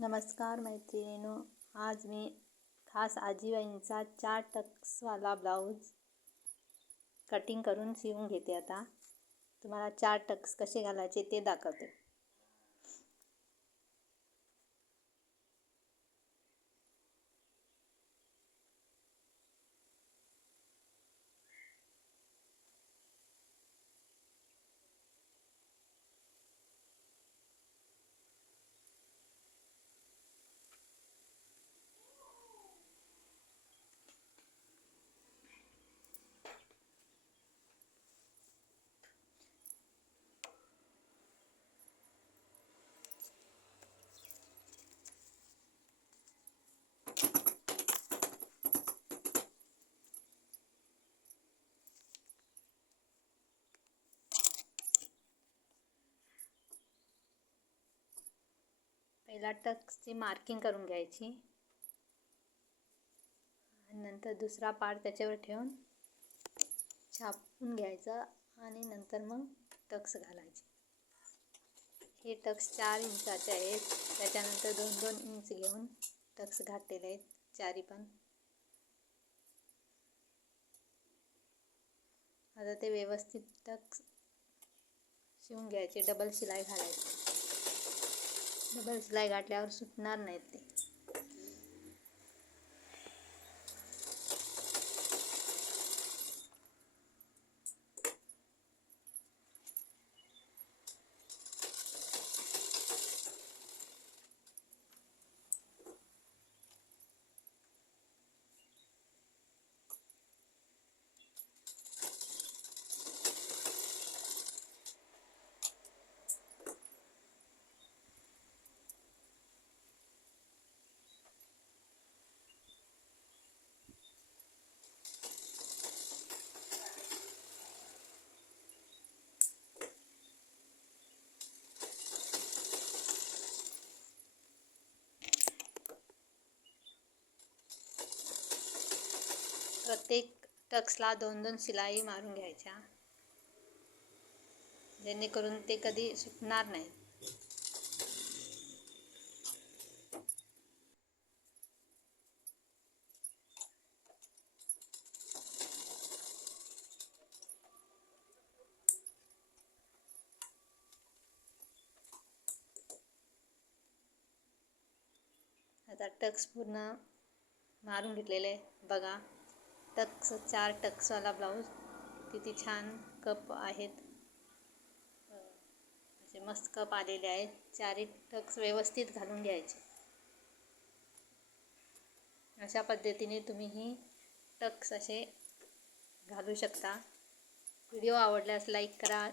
नमस्कार मैत्रिणींनो, आज मी खास आजीबाईंचा 4 टक्सवाला ब्लाऊज कटिंग करून शिवून घेते. आता तुम्हाला 4 टक्स कसे घालायचे ते दाखवते. पहिला टक्सची मार्किंग करून घ्यायची आणि नंतर दुसरा पार्ट त्याच्यावर ठेवून छापून घ्यायचा आणि नंतर मग टक्स घालायचे. हे टक्स 4 इंचाचे आहेत. त्याच्यानंतर 2-2 इंच घेऊन टक्स घातलेले आहेत चारी पण. आता ते व्यवस्थित टक्स शिवून घ्यायचे. डबल शिलाई घालायची. डबल शिलाई घातल्यावर सुटणार नाहीत ते. प्रत्येक टक्सला 2-2 शिलाई मारून घ्यायच्या, जेणेकरून ते कधी सुटणार नाही. आता टक्स पूर्ण मारून घेतलेले बघा. टक्स 4 टक्सवाला ब्लाऊज किती छान कप आहेत. असे मस्त कप आलेले आहेत. 4 टक्स व्यवस्थित घालून घ्यायचे. अशा पद्धतीने तुम्हीही टक्स असे घालू शकता. व्हिडिओ आवडल्यास लाईक करा.